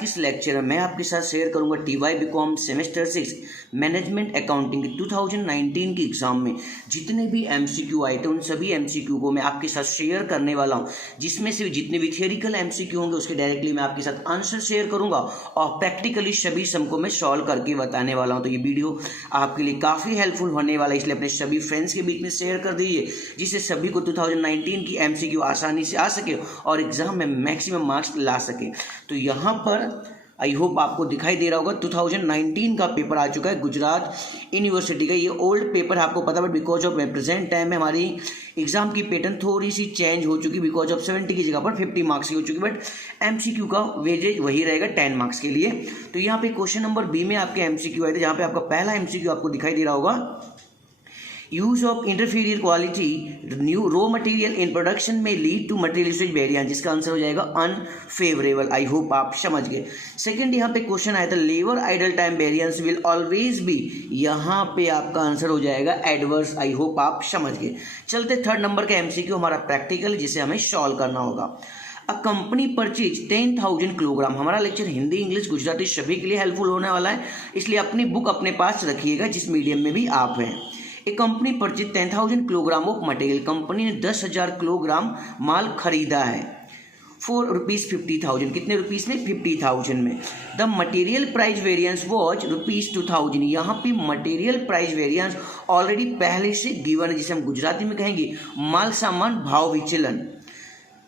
के इस लेक्चर में मैं आपके साथ शेयर करूंगा TY BCom semester 6 management accounting 2019 के एग्जाम में जितने भी एमसीक्यू आए थे उन सभी एमसीक्यू को मैं आपके साथ शेयर करने वाला हूं, जिसमें से जितने भी थियोरिकल एमसीक्यू होंगे उसके डायरेक्टली मैं आपके साथ आंसर शेयर करूंगा और प्रैक्टिकली सभी सम को मैं सॉल्व करके बताने वाला हूं। तो ये वीडियो आपके लिए काफ़ी हेल्पफुल होने वाला है, इसलिए अपने सभी फ्रेंड्स के बीच में शेयर कर दीजिए, जिससे सभी को 2019 की एमसीक्यू आसानी से आ सके और एग्जाम में मैक्सिमम मार्क्स ला सके। तो यहाँ पर आई होप आपको दिखाई दे रहा होगा 2019 का पेपर आ चुका है गुजरात यूनिवर्सिटी का। ये ओल्ड पेपर आपको पता, but because of present time में हमारी एग्जाम की पैटर्न थोड़ी सी चेंज हो चुकी, बिकॉज ऑफ 70 की जगह पर 50 मार्क्स की हो चुकी, बट एमसीक्यू का वेजेज वही रहेगा 10 मार्क्स के लिए। तो यहाँ पे क्वेश्चन नंबर बी में आपके एमसीक्यू आए थे, जहाँ पे आपका पहला एमसीक्यू आपको दिखाई दे रहा होगा, use of inferior quality new raw material in production में lead to material usage variance, जिसका आंसर हो जाएगा अनफेवरेबल। आई होप आप समझ गए। सेकंड यहाँ पे क्वेश्चन आया था labour idle time variance will always be, यहाँ पे आपका आंसर हो जाएगा एडवर्स। आई होप आप समझ गए। चलते थर्ड नंबर का एमसीक्यू हमारा प्रैक्टिकल, जिसे हमें सॉल्व करना होगा। A company purchase 10,000 kilogram. हमारा लेक्चर हिंदी इंग्लिश गुजराती सभी के लिए हेल्पफुल होने वाला है, इसलिए अपनी बुक अपने पास रखिएगा जिस मीडियम में भी आप हैं। एक company purchase 10,000 kilogram of material, company ने 10,000 किलोग्राम माल खरीदा है फॉर ₹50,000। कितने रुपीस में? 50,000 में। The material price variance was ₹2,000। यहाँ पे मटेरियल प्राइस वेरिएंस ऑलरेडी पहले से गिवन है, जिसे हम गुजराती में कहेंगे माल सामान भाव विचलन।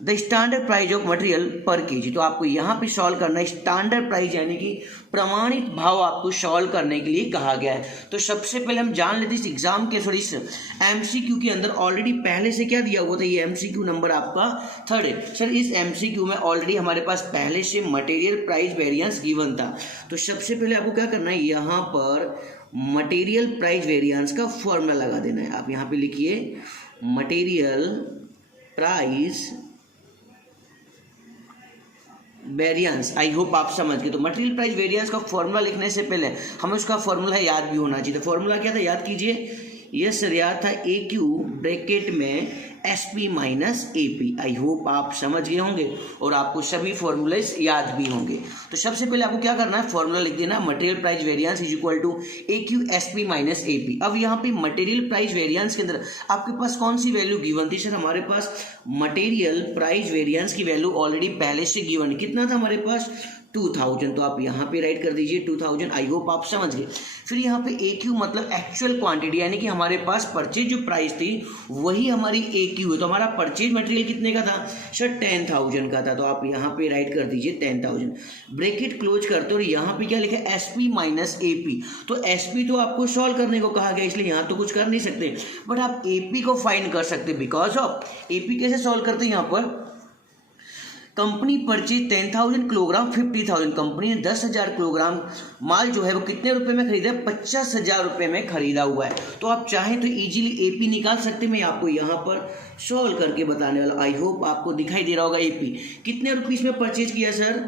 The standard price of material पर केजी। तो आपको यहाँ पे सॉल्व करना है स्टैंडर्ड प्राइस, यानी कि प्रमाणित भाव आपको सॉल्व करने के लिए कहा गया है। तो सबसे पहले हम जान लेते हैं इस एग्जाम के इस एमसीक्यू के अंदर ऑलरेडी पहले से क्या दिया हुआ था। ये एमसीक्यू नंबर आपका थर्ड है। सर इस एमसीक्यू में ऑलरेडी हमारे पास पहले से मटेरियल प्राइस वेरिएंस गिवन था। तो सबसे पहले आपको क्या करना है, यहाँ पर मटेरियल प्राइस वेरिएंस का फॉर्मूला लगा देना है। आप यहाँ पे लिखिए material price variance. I hope आप समझ गए। तो मटेरियल प्राइस वेरिएंस का फॉर्मूला लिखने से पहले हमें उसका फॉर्मूला याद भी होना चाहिए। तो फॉर्मूला क्या था, याद कीजिए। यस सर, याद था AQ ब्रैकेट में SP minus AP। I hope आप समझ गए होंगे और आपको सभी फॉर्मूलेस याद भी होंगे। तो सबसे पहले आपको क्या करना है, फॉर्मूला लिख देना, material price variance is equal to AQ SP minus AP। अब यहाँ पे मटेरियल प्राइस वेरिएंस के अंदर आपके पास कौन सी वैल्यू गिवन थी? सर हमारे पास मटेरियल प्राइस वेरिएंस की वैल्यू ऑलरेडी पहले से गिवन है। कितना था हमारे पास? 2000। तो आप यहाँ पे राइट कर दीजिए 2000। आई होप आप समझ गए। फिर यहाँ पे AQ मतलब एक्चुअल क्वांटिटी, यानी कि हमारे पास परचेज जो प्राइस थी वही हमारी AQ है। तो हमारा परचेज मटेरियल कितने का था? सर 10,000 का था। तो आप यहाँ पे राइट कर दीजिए 10,000, ब्रैकेट क्लोज करते। और यहाँ पे क्या लिखा है? SP minus AP। तो SP तो आपको सॉल्व करने को कहा गया, इसलिए यहाँ तो कुछ कर नहीं सकते, बट आप AP को फाइंड कर सकते। बिकॉज ऑफ AP कैसे सॉल्व करते हैं, यहाँ पर कंपनी परचेज 10,000 किलोग्राम 50,000। कंपनी ने 10,000 किलोग्राम माल जो है वो कितने रुपए में खरीदा है? 50,000 रुपए में खरीदा हुआ है। तो आप चाहें तो इजीली AP निकाल सकते। मैं आपको यहाँ पर सॉल्व करके बताने वाला। आई होप आपको दिखाई दे रहा होगा। AP कितने रुपीस में परचेज किया सर?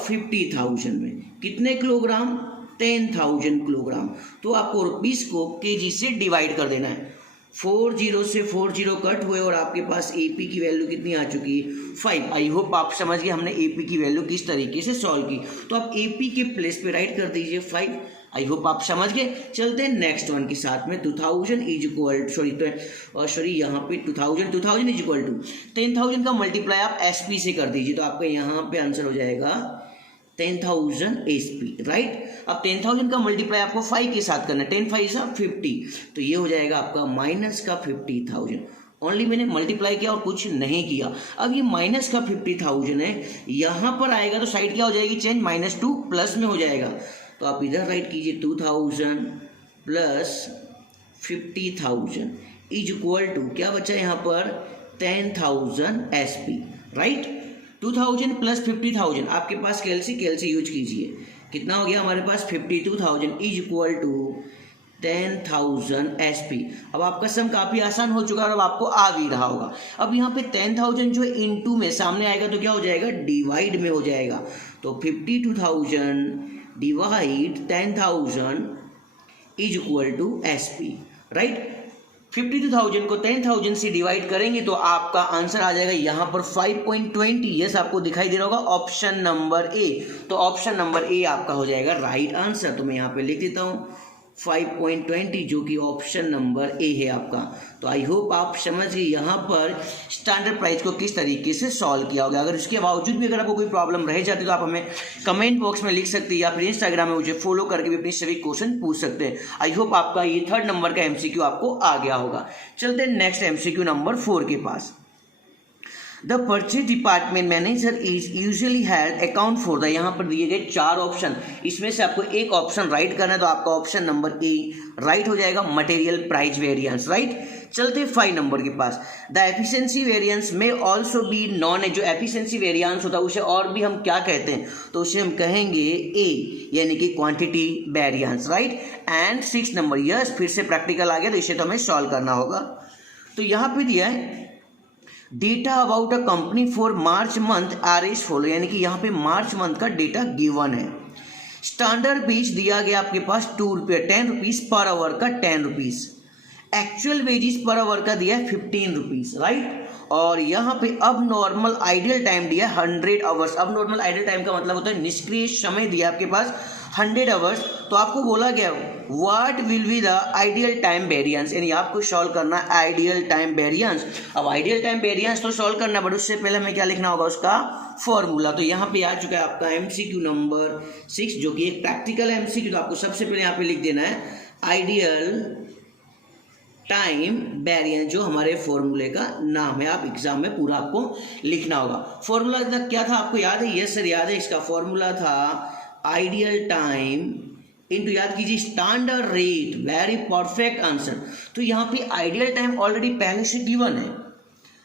50,000 में। कितने किलोग्राम? 10,000 किलोग्राम। तो आपको रुपीस को केजी से डिवाइड कर देना है। 40 से 40 कट हुए और आपके पास AP की वैल्यू कितनी आ चुकी है? 5। आई होप आप समझ गए हमने AP की वैल्यू किस तरीके से सॉल्व की। तो आप AP के प्लेस पे राइट कर दीजिए 5। आई होप आप समझ गए। चलते हैं नेक्स्ट वन के साथ में। 2000 इज इक्वल सॉरी यहाँ पे 2000 इज इक्वल टू 10,000 का मल्टीप्लाई आप SP से कर दीजिए। तो आपका यहाँ पे आंसर हो जाएगा 10,000 SP, राइट। अब 10,000 का मल्टीप्लाई आपको 5 के साथ करना है। 10 5 सा 50। तो ये हो जाएगा आपका माइनस का 50,000। ओनली मैंने मल्टीप्लाई किया और कुछ नहीं किया। अब ये माइनस का 50,000 है, यहाँ पर आएगा तो साइड क्या हो जाएगी? चेंज, -2 प्लस में हो जाएगा। तो आप इधर राइट कीजिए 2000 प्लस 50,000 इज इक्वल टू क्या बचा यहाँ पर? 10,000 SP, राइट। 2000 प्लस 50,000, आपके पास कैलसी यूज कीजिए। कितना हो गया हमारे पास? 52,000 इज इक्वल टू 10,000 SP। अब आपका सम काफ़ी आसान हो चुका है और अब आपको आ भी रहा होगा। अब यहाँ पे 10,000 जो इनटू में सामने आएगा तो क्या हो जाएगा? डिवाइड में हो जाएगा। तो 52,000 divide 10,000 is equal to SP, right. 52,000 को 10,000 से डिवाइड करेंगे तो आपका आंसर आ जाएगा यहाँ पर 5.20। यस, आपको दिखाई दे रहा होगा ऑप्शन नंबर ए। तो ऑप्शन नंबर ए आपका हो जाएगा राइट आंसर। तो मैं यहाँ पे लिख देता हूँ 5.20 जो कि ऑप्शन नंबर ए है आपका। तो आई होप आप समझ गए यहाँ पर स्टैंडर्ड प्राइस को किस तरीके से सॉल्व किया होगा। अगर इसके बावजूद भी अगर आपको कोई प्रॉब्लम रह जाती है तो आप हमें कमेंट बॉक्स में लिख सकते हैं या फिर इंस्टाग्राम में मुझे फॉलो करके भी अपनी सभी क्वेश्चन पूछ सकते हैं। आई होप आपका ये 3rd नंबर का एमसीक्यू आपको आ गया होगा। चलते हैं नेक्स्ट एमसीक्यू नंबर 4 के पास। The purchase department manager is usually head account for the, यहाँ पर दिए गए 4 ऑप्शन, इसमें से आपको एक ऑप्शन राइट करना है तो आपका ऑप्शन नंबर ए राइट हो जाएगा, मटेरियल प्राइस वेरिएंस। राइट, चलते 5 नंबर के पास। द एफिशिएंसी वेरिएंस में ऑल्सो बी नॉन है, जो एफिशिएंसी वेरिएंस होता है उसे और भी हम क्या कहते हैं, तो उसे हम कहेंगे ए, यानी कि quantity variance. Right, and 6 number, yes फिर से प्रैक्टिकल आ गया तो इसे तो हमें सॉल्व करना होगा। तो यहाँ पे दिया है data about a company for March month are as follow, यानी कि यहाँ पे मार्च मंथ का डेटा गिवन है। स्टैंडर्ड वेज दिया गया आपके पास 2 रुपये 10 रुपीज पर आवर का 10 rupees, actual wages per hour का दिया है 15 रुपीज। राइट, और यहाँ पे अब नॉर्मल आइडियल टाइम दिया है 100 आवर्स। अब नॉर्मल आइडियल टाइम का मतलब होता है निष्क्रिय समय दिया आपके पास 100 आवर्स। तो आपको बोला गया what will be the ideal time variance, यानी आपको सॉल्व करना आइडियल टाइम वेरिएंस। अब आइडियल टाइम वेरिएंस तो सॉल्व करना, बट उससे पहले हमें क्या लिखना होगा, उसका फॉर्मूला। तो यहाँ पे आ चुका है आपका एमसीक्यू नंबर 6 जो कि एक प्रैक्टिकल एमसीक्यू। तो आपको सबसे पहले यहाँ पे लिख देना है आइडियल टाइम वेरिएंस, जो हमारे फॉर्मूले का नाम है। आप एग्जाम में पूरा आपको लिखना होगा। फॉर्मूला क्या था आपको याद है? यस सर याद है। इसका फॉर्मूला था आइडियल टाइम इनटू, याद कीजिए, standard rate. Very perfect answer. तो यहाँ पे आइडियल टाइम ऑलरेडी पहले से गिवन है।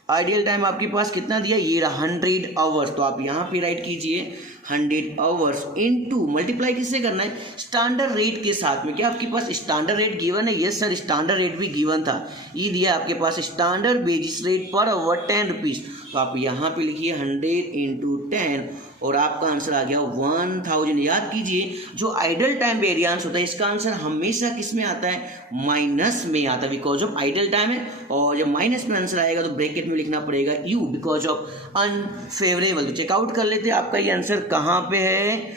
आइडियल टाइम आपके पास कितना दिया, ये रहा 100 आवर्स। तो आप यहाँ पे राइट कीजिए 100 आवर्स इनटू, मल्टीप्लाई किससे करना है, स्टैंडर्ड रेट के साथ में। क्या आपके पास स्टैंडर्ड रेट गिवन है? यस सर, स्टैंडर्ड रेट भी गिवन था। ये दिया आपके पास standard wages rate per hour 10 rupees. तो आप यहाँ पे लिखिए 100 इंटू 10 और आपका आंसर आ गया 1000। याद कीजिए, जो आइडियल टाइम वेरिएंस होता है इसका आंसर हमेशा किस में आता है, माइनस में आता है, बिकॉज ऑफ आइडियल टाइम है। और जब माइनस में आंसर आएगा तो ब्रैकेट में लिखना पड़ेगा यू, बिकॉज ऑफ अनफेवरेबल। तो चेकआउट कर लेते हैं आपका ये आंसर कहाँ पे है।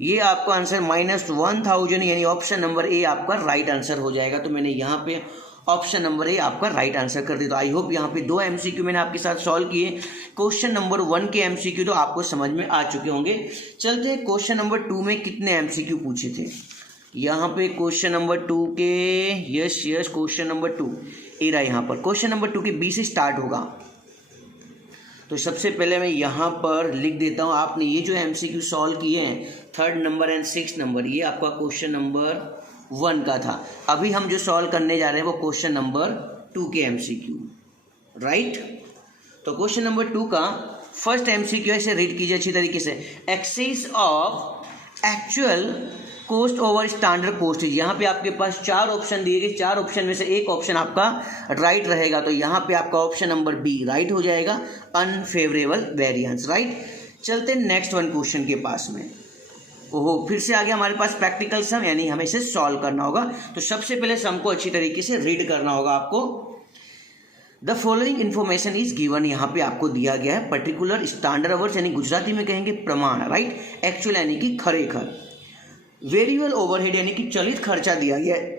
ये आपका आंसर -1000, यानी ऑप्शन नंबर ए आपका राइट आंसर हो जाएगा। तो मैंने यहाँ पे ऑप्शन नंबर ए आपका राइट आंसर कर दिया। तो आई होप यहाँ पे 2 एमसीक्यू मैंने आपके साथ सॉल्व किए। क्वेश्चन नंबर 1 के एमसीक्यू तो आपको समझ में आ चुके होंगे। चलते हैं क्वेश्चन नंबर 2 में कितने एमसीक्यू पूछे थे। यहाँ पे क्वेश्चन नंबर 2 के, यस क्वेश्चन नंबर 2 ए रहा यहाँ पर। क्वेश्चन नंबर 2 के बी से स्टार्ट होगा। तो सबसे पहले मैं यहाँ पर लिख देता हूँ, आपने ये जो एमसीक्यू सॉल्व किए हैं 3rd number and 6th number, ये आपका क्वेश्चन नंबर 1 का था। अभी हम जो सॉल्व करने जा रहे हैं वो क्वेश्चन नंबर 2 के एमसीक्यू। राइट, तो क्वेश्चन नंबर 2 का फर्स्ट एमसीक्यू ऐसे रीड कीजिए अच्छी तरीके से। Excess of actual cost over standard cost. यहाँ पे आपके पास 4 ऑप्शन दिए गए, 4 ऑप्शन में से एक ऑप्शन आपका राइट रहेगा। तो यहाँ पे आपका ऑप्शन नंबर बी राइट हो जाएगा, अनफेवरेबल वेरिएंस। राइट, चलते नेक्स्ट वन क्वेश्चन के पास में। ओहो, फिर से आ गया हमारे पास प्रैक्टिकल सम, यानी हमें इसे सॉल्व करना होगा। तो सबसे पहले सम को अच्छी तरीके से रीड करना होगा आपको। The following information is given, यहाँ पे आपको दिया गया है पर्टिकुलर स्टैंडर्ड आवर्स, यानी गुजराती में कहेंगे प्रमाण। राइट, एक्चुअल यानी कि खरेखर। वेरिएबल ओवरहेड यानी कि चलित खर्चा दिया गया है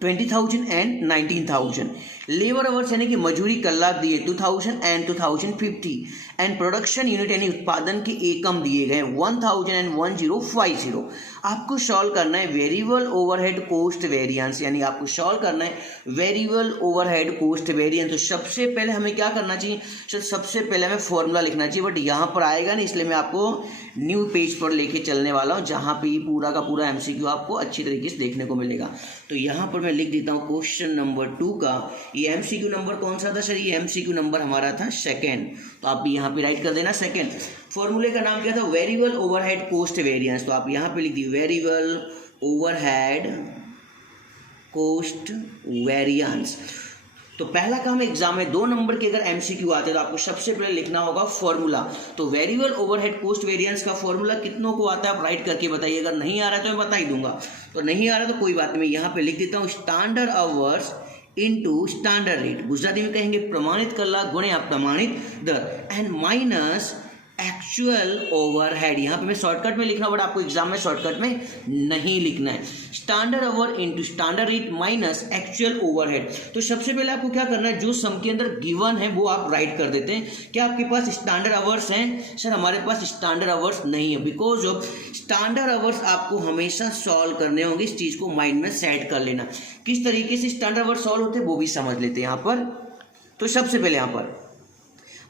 20,000 एंड 19,000। लेबर आवर्स यानी कि मजूरी कलाक दिए 2000 एंड 2050 एंड प्रोडक्शन यूनिट यानी उत्पादन के एकम दिए गए 1000 एंड 1050। आपको सॉल्व करना है वेरिएबल ओवरहेड कॉस्ट वेरिएंस, यानी आपको सॉल्व करना है वेरिएबल ओवरहेड कॉस्ट वेरिएंस। तो सबसे पहले हमें क्या करना चाहिए, सबसे पहले हमें फॉर्मूला लिखना चाहिए, बट यहाँ पर आएगा नहीं, इसलिए मैं आपको न्यू पेज पर लेके चलने वाला हूँ जहाँ पे ये पूरा का पूरा एमसीक्यू आपको अच्छी तरीके से देखने को मिलेगा। तो यहाँ पर मैं लिख देता हूँ क्वेश्चन नंबर 2 का, ये एमसीक्यू नंबर कौन सा था सर, ये एमसीक्यू नंबर हमारा था 2nd। तो आप यहाँ पे राइट कर देना 2nd। फॉर्मूले का नाम क्या था, वेरिएबल ओवरहेड कॉस्ट वेरिएंस। तो आप यहाँ पे लिख दिए वेरिएबल ओवरहेड कॉस्ट वेरिएंस। तो पहला काम एग्जाम में 2 नंबर के अगर एमसीक्यू आते हैं तो आपको सबसे पहले लिखना होगा फॉर्मूला। तो वेरिएबल ओवरहेड कॉस्ट वेरिएंस का फॉर्मूला कितनों को आता है आप राइट करके बताइए। अगर नहीं आ रहा है तो मैं बता ही दूंगा, तो नहीं आ रहा तो कोई बात नहीं, मैं यहाँ पे लिख देता हूँ standard hours into standard rate, Gujarati में कहेंगे प्रमाणित कलाक गुणे प्रमाणित दर, एंड माइनस एक्चुअल ओवरहेड। यहाँ पे मैं शॉर्टकट में लिखना बट आपको एग्जाम में शॉर्टकट में नहीं लिखना है। Standard our into standard rate minus actual overhead. तो सबसे पहले आपको क्या करना है, जो सम के अंदर गिवन है वो आप राइट कर देते हैं। क्या आपके पास स्टैंडर्ड आवर्स हैं? सर हमारे पास स्टैंडर्ड आवर्स नहीं है, बिकॉज ऑफ स्टैंडर्ड आवर्स आपको हमेशा सॉल्व करने होंगे। इस चीज को माइंड में सेट कर लेना। किस तरीके से स्टैंडर्ड आवर्स सॉल्व होते हैं वो भी समझ लेते हैं यहाँ पर। तो सबसे पहले यहाँ पर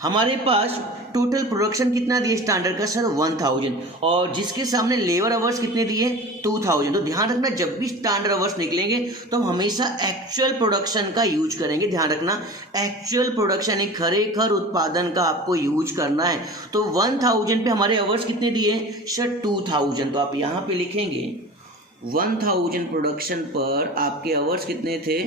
हमारे पास टोटल प्रोडक्शन कितना दिए स्टैंडर्ड का? सर 1000, और जिसके सामने लेबर आवर्स कितने दिए? 2000। तो ध्यान रखना, जब भी स्टैंडर्ड आवर्स निकलेंगे तो हम हमेशा एक्चुअल प्रोडक्शन का यूज करेंगे। ध्यान रखना, एक्चुअल प्रोडक्शन यानी खरेखर उत्पादन का आपको यूज करना है। तो 1000 पे हमारे आवर्स कितने दिए? सर 2000। तो आप यहाँ पे लिखेंगे 1000 प्रोडक्शन पर आपके आवर्स कितने थे?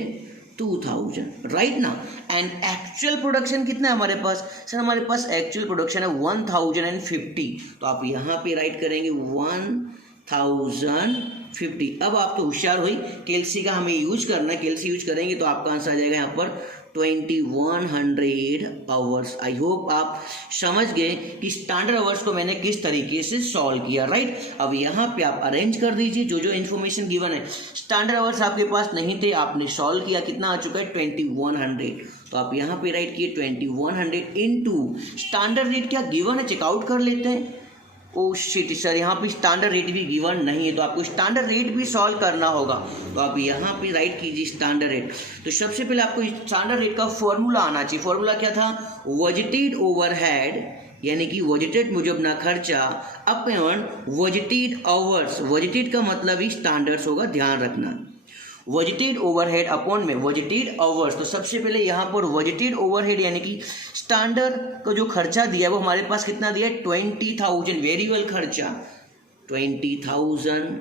2000, राइट ना। एंड एक्चुअल प्रोडक्शन कितना है हमारे पास? सर हमारे पास एक्चुअल प्रोडक्शन है 1050। तो आप यहाँ पे राइट करेंगे 1050। अब आप तो होशियार हुई, केएलसी का हमें यूज करना है। केएलसी यूज करेंगे तो आपका आंसर आ जाएगा यहाँ पर 2100 आवर्स। आई होप आप समझ गए कि स्टैंडर्ड आवर्स को मैंने किस तरीके से सॉल्व किया, राइट। अब यहाँ पे आप अरेंज कर दीजिए जो जो इन्फॉर्मेशन गिवन है। स्टैंडर्ड आवर्स आपके पास नहीं थे, आपने सॉल्व किया, कितना आ चुका है? 2100। तो आप यहाँ पे राइट किए 2100 इनटू स्टैंडर्ड रेट क्या गिवन है, चेकआउट कर लेते हैं। ओ शिट सर, यहाँ पे स्टैंडर्ड रेट भी गिवन नहीं है, तो आपको स्टैंडर्ड रेट भी सॉल्व करना होगा। तो आप यहाँ पे राइट कीजिए स्टैंडर्ड रेट। तो सबसे पहले आपको स्टैंडर्ड रेट का फॉर्मूला आना चाहिए। फॉर्मूला क्या था? वजटेड ओवरहेड यानी कि वजटेड मुजब ना खर्चा अपॉन वजटेड आवर्स। वजटेड का मतलब ही स्टैंडर्ड्स होगा, ध्यान रखना। वजटेड ओवरहेड अपॉन में वजटेड आवर्स। तो सबसे पहले यहाँ पर वजटेड ओवरहेड यानी कि स्टैंडर्ड का जो खर्चा दिया है वो हमारे पास कितना दिया है? 20,000। वेरिएबल खर्चा 20,000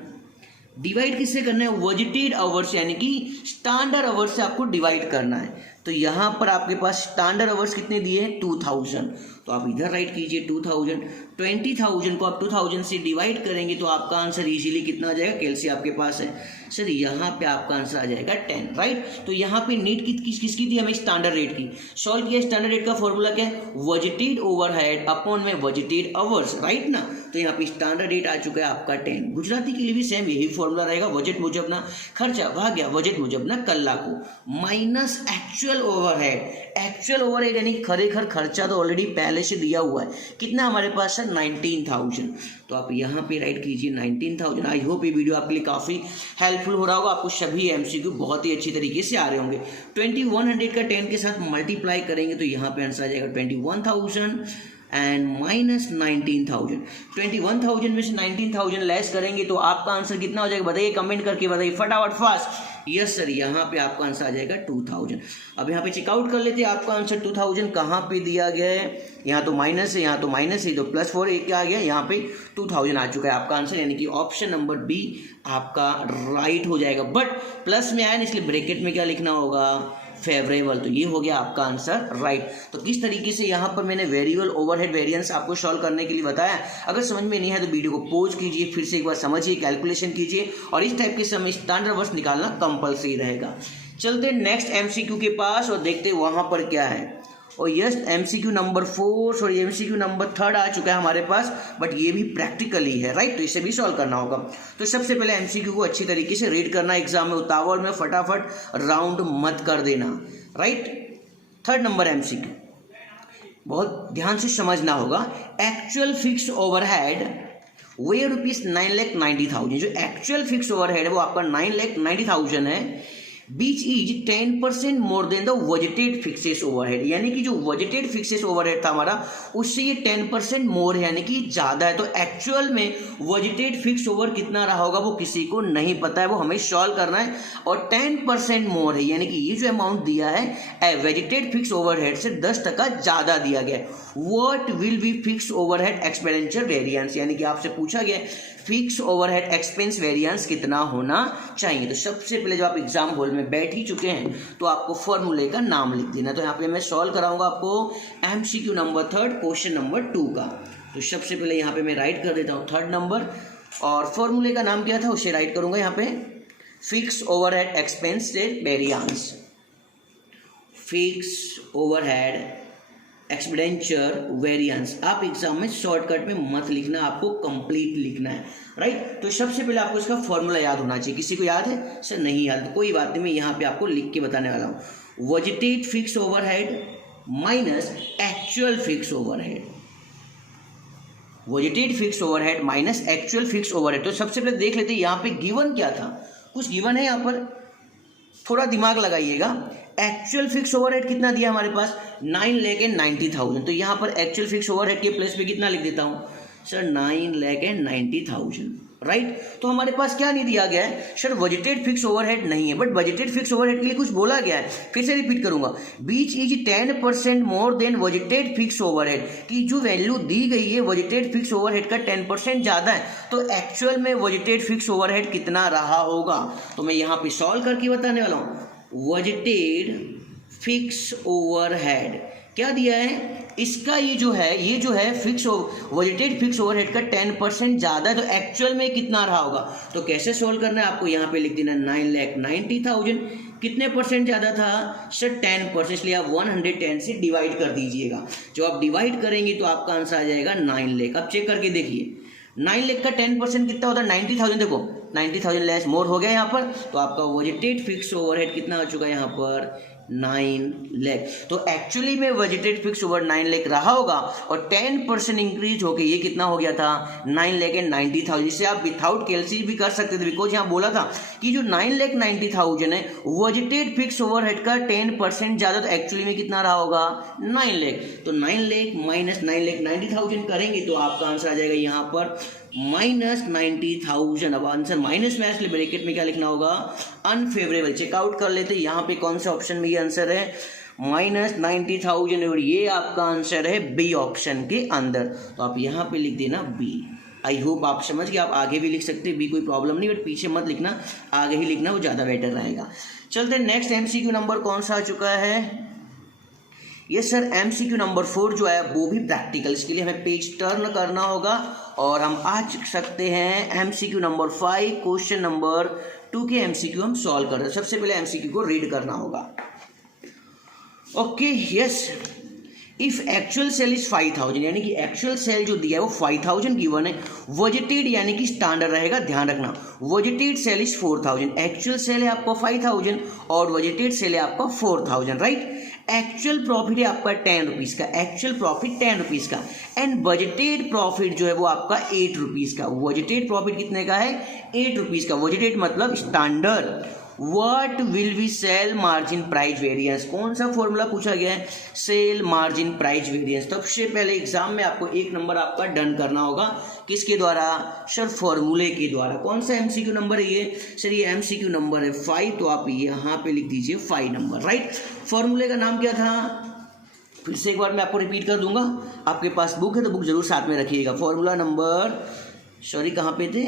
डिवाइड किससे करना है? वजटेड आवर्स यानी कि स्टैंडर्ड आवर्स से आपको डिवाइड करना है। तो यहाँ पर आपके पास स्टैंडर्ड आवर्स कितने दिए हैं? 2000। तो आप इधर राइट कीजिए 2000। 20,000 को आप 2000 से डिवाइड करेंगे तो आपका आंसर इजीली कितना आ जाएगा? कैलसी आपके पास है सर, यहाँ पे आपका आंसर आ जाएगा 10, राइट। तो यहाँ पे नीड किसकी थी? हमें स्टैंडर्ड रेट की। सॉल्व किया। स्टैंडर्ड रेट का फॉर्मूला क्या है? वजटेड ओवरहेड अपॉन में वजटेड आवर्स, राइट ना। तो यहाँ पे स्टैंडर्ड रेट आ चुका है आपका 10। गुजराती के लिए भी सेम यही फॉर्मूला रहेगा। वजट मुजब ना खर्चा भाग्या वजट मुजब ना कलाको minus actual overhead. Actual overhead यानी खरेखर खर्चा तो ऑलरेडी पहले से दिया हुआ है। कितना हमारे पास है? 19,000। तो आप यहाँ पे राइट कीजिए 19,000। आई होप ये वीडियो आपके लिए काफ़ी हेल्पफुल हो रहा होगा। आपको सभी एमसीक्यू बहुत ही अच्छी तरीके से आ रहे होंगे। 2100 का 10 के साथ मल्टीप्लाई करेंगे तो यहाँ पे आंसर आ जाएगा 21,000 एंड माइनस 19,000। 21,000 में से 19,000 लेस करेंगे तो आपका आंसर कितना हो जाएगा? बताइए, कमेंट करके बताइए फटाफट फास्ट। यस सर, यहाँ पे आपका आंसर आ जाएगा 2000। अब यहाँ पे चेकआउट कर लेते हैं आपका आंसर 2000 कहाँ पे दिया गया है। यहाँ तो माइनस है, यहाँ तो माइनस है, तो +4 एक क्या आ गया? यहाँ पे 2000 आ चुका है आपका आंसर, यानी कि ऑप्शन नंबर बी आपका राइट हो जाएगा। बट प्लस में आया ना, इसलिए ब्रैकेट में क्या लिखना होगा? फेवरेबल। तो ये हो गया आपका आंसर राइट। तो किस तरीके से यहाँ पर मैंने वेरिएबल ओवरहेड वेरिएंस आपको सॉल्व करने के लिए बताया। अगर समझ में नहीं है तो वीडियो को पॉज कीजिए, फिर से एक बार समझिए, कैलकुलेशन कीजिए, और इस टाइप के समय स्टैंडर्ड आवर्स निकालना कंपलसरी रहेगा। चलते नेक्स्ट एमसीक्यू के पास और देखते वहाँ पर क्या है। और यस, एमसीक्यू नंबर 4 और एमसीक्यू नंबर 3 आ चुका है हमारे पास, बट ये भी प्रैक्टिकली है, राइट। तो इसे भी सॉल्व करना होगा। तो सबसे पहले एमसीक्यू को अच्छी तरीके से रीड करना एग्जाम में, उतावल में फटाफट राउंड मत कर देना, राइट। 3rd नंबर एमसीक्यू बहुत ध्यान से समझना होगा। एक्चुअल फिक्स ओवरहेड वे ₹9,90,000। जो एक्चुअल फिक्स ओवरहेड है वो आपका 9,90,000 है। Which is 10% more than the वजटेड फिक्सेस ओवरहेड, यानी कि जो वजटेड फिक्सेस ओवरहेड था हमारा उससे ये 10% मोर है, यानी कि ज़्यादा है। तो एक्चुअल में वजटेड फिक्स ओवर कितना रहा होगा वो किसी को नहीं पता है, वो हमें सॉल्व करना है। और 10% मोर है, यानी कि ये जो अमाउंट दिया है वेजिटेड फिक्स ओवरहेड से 10% ज़्यादा दिया गया है। What will B fix overhead expenditure variance, यानी कि आपसे पूछा गया फिक्स ओवरहेड एक्सपेंस वेरिएंस कितना होना चाहिए। तो सबसे पहले जब आप एग्जाम हॉल में बैठ ही चुके हैं तो आपको फॉर्मूले का नाम लिख देना। तो यहाँ पे मैं सॉल्व कराऊंगा आपको एमसीक्यू नंबर 3 क्वेश्चन नंबर 2 का। तो सबसे पहले यहाँ पे मैं राइट कर देता हूँ 3rd नंबर, और फॉर्मूले का नाम क्या था उसे राइट करूंगा यहाँ पे, fix overhead expense variance. Fix overhead expenditure variance. आप एग्जाम में शॉर्टकट में मत लिखना, आपको कंप्लीट लिखना है, राइट। तो सबसे पहले आपको इसका फॉर्मूला याद होना चाहिए। किसी को याद है? सर नहीं याद, तो कोई बात नहीं, मैं यहाँ पे आपको लिख के बताने वाला हूँ। Budgeted fixed overhead minus actual fix overhead, budgeted fixed overhead minus actual fix overhead. तो सबसे पहले देख लेते हैं यहाँ पे गिवन क्या था। कुछ गिवन है यहाँ पर, थोड़ा दिमाग लगाइएगा। एक्चुअल फिक्स ओवरहेड कितना दिया हमारे पास? 9,90,000। तो यहाँ पर एक्चुअल फिक्स ओवरहेड के प्लेस पे कितना लिख देता हूँ सर? 9,90,000, राइट। तो हमारे पास क्या नहीं दिया गया है सर? बजटेड फिक्स ओवरहेड नहीं है, बट बजटेड फिक्स ओवरहेड के लिए कुछ बोला गया है। फिर से रिपीट करूंगा, which is 10% more than budgeted fixed overhead, की जो वैल्यू दी गई है बजटेड फिक्स ओवरहेड का 10% ज्यादा है, तो एक्चुअल में बजटेड फिक्स ओवरहेड कितना रहा होगा? तो मैं यहाँ पे सॉल्व करके बताने वाला हूँ। बजटेड फिक्स ओवरहेड क्या दिया है इसका? ये जो है फिक्स बजटेड फिक्स ओवरहेड का 10% ज़्यादा है, तो एक्चुअल में कितना रहा होगा? तो कैसे सोल्व करना है आपको? यहाँ पे लिख देना 9,90,000। कितने परसेंट ज़्यादा था सर? 10%, इसलिए आप 110 से डिवाइड कर दीजिएगा। जो आप डिवाइड करेंगे तो आपका आंसर आ जाएगा 9 लाख। अब चेक करके देखिए 9 लाख का 10% कितना होता है? 90,000। देखो 90,000 लेस मोर हो गया यहाँ पर, तो आपका बजटेड फिक्स ओवरहेड कितना आ चुका है यहाँ पर? 9 लाख। तो एक्चुअली में बजटेड फिक्स ओवर 9 लाख रहा होगा, और 10% इंक्रीज होके ये कितना हो गया था? 9,90,000। इसे आप विथआउट कैलकुलेशन भी कर सकते थे, बिकॉज यहाँ बोला था कि जो 9,90,000 है बजटेड फिक्स ओवरहेड का 10% ज़्यादा, तो एक्चुअली में कितना रहा होगा? 9 लाख। तो 9 लाख माइनस 9,90,000 करेंगे तो आपका आंसर आ जाएगा यहाँ पर -90,000। अब आंसर माइनस में, इसलिए ब्रैकेट में क्या लिखना होगा? अनफेवरेबल। चेकआउट कर लेते हैं यहाँ पे कौन से ऑप्शन में ये आंसर है? -90,000, और ये आपका आंसर है बी ऑप्शन के अंदर। तो आप यहाँ पे लिख देना बी। आई होप आप समझ गए। आप आगे भी लिख सकते हैं, बी कोई प्रॉब्लम नहीं, बट पीछे मत लिखना, आगे ही लिखना, वो ज़्यादा बेटर रहेगा। चलते नेक्स्ट MCQ नंबर कौन सा आ चुका है? यस सर, MCQ नंबर 4 जो है वो भी प्रैक्टिकल। इसके लिए हमें पेज टर्न करना होगा और हम आ सकते हैं MCQ नंबर 5। क्वेश्चन नंबर 2 के MCQ हम सॉल्व कर रहे हैं। सबसे पहले MCQ को रीड करना होगा। Okay yes, if actual sale is 5,000, यानी कि एक्चुअल सेल जो दिया है वो 5,000 गिवन है। बजटेड यानी कि स्टैंडर्ड रहेगा, ध्यान रखना। Budgeted sale is 4,000, actual sale है आपका 5,000 और बजटेड सेल है आपका 4,000, राइट। एक्चुअल प्रॉफिट है आपका 10 रुपीज़ का, एक्चुअल प्रॉफिट 10 रुपीज़ का, एंड बजटेड प्रॉफिट जो है वो आपका 8 रुपीज़ का। बजटेड प्रॉफिट कितने का है? 8 रुपीज़ का। बजटेड मतलब standard. What will be sale margin price variance? कौन सा फॉर्मूला पूछा गया है? Sale margin price variance. सबसे पहले एग्जाम में आपको 1 नंबर आपका डन करना होगा। किसके द्वारा सर? फॉर्मूले के द्वारा। कौन सा MCQ नंबर है ये सर? ये MCQ नंबर है 5, तो आप यहाँ पे लिख दीजिए 5 नंबर, राइट। फॉर्मूले का नाम क्या था? फिर से एक बार मैं आपको रिपीट कर दूंगा। आपके पास बुक है तो बुक जरूर साथ में रखिएगा। फॉर्मूला नंबर, सॉरी कहाँ पे थे?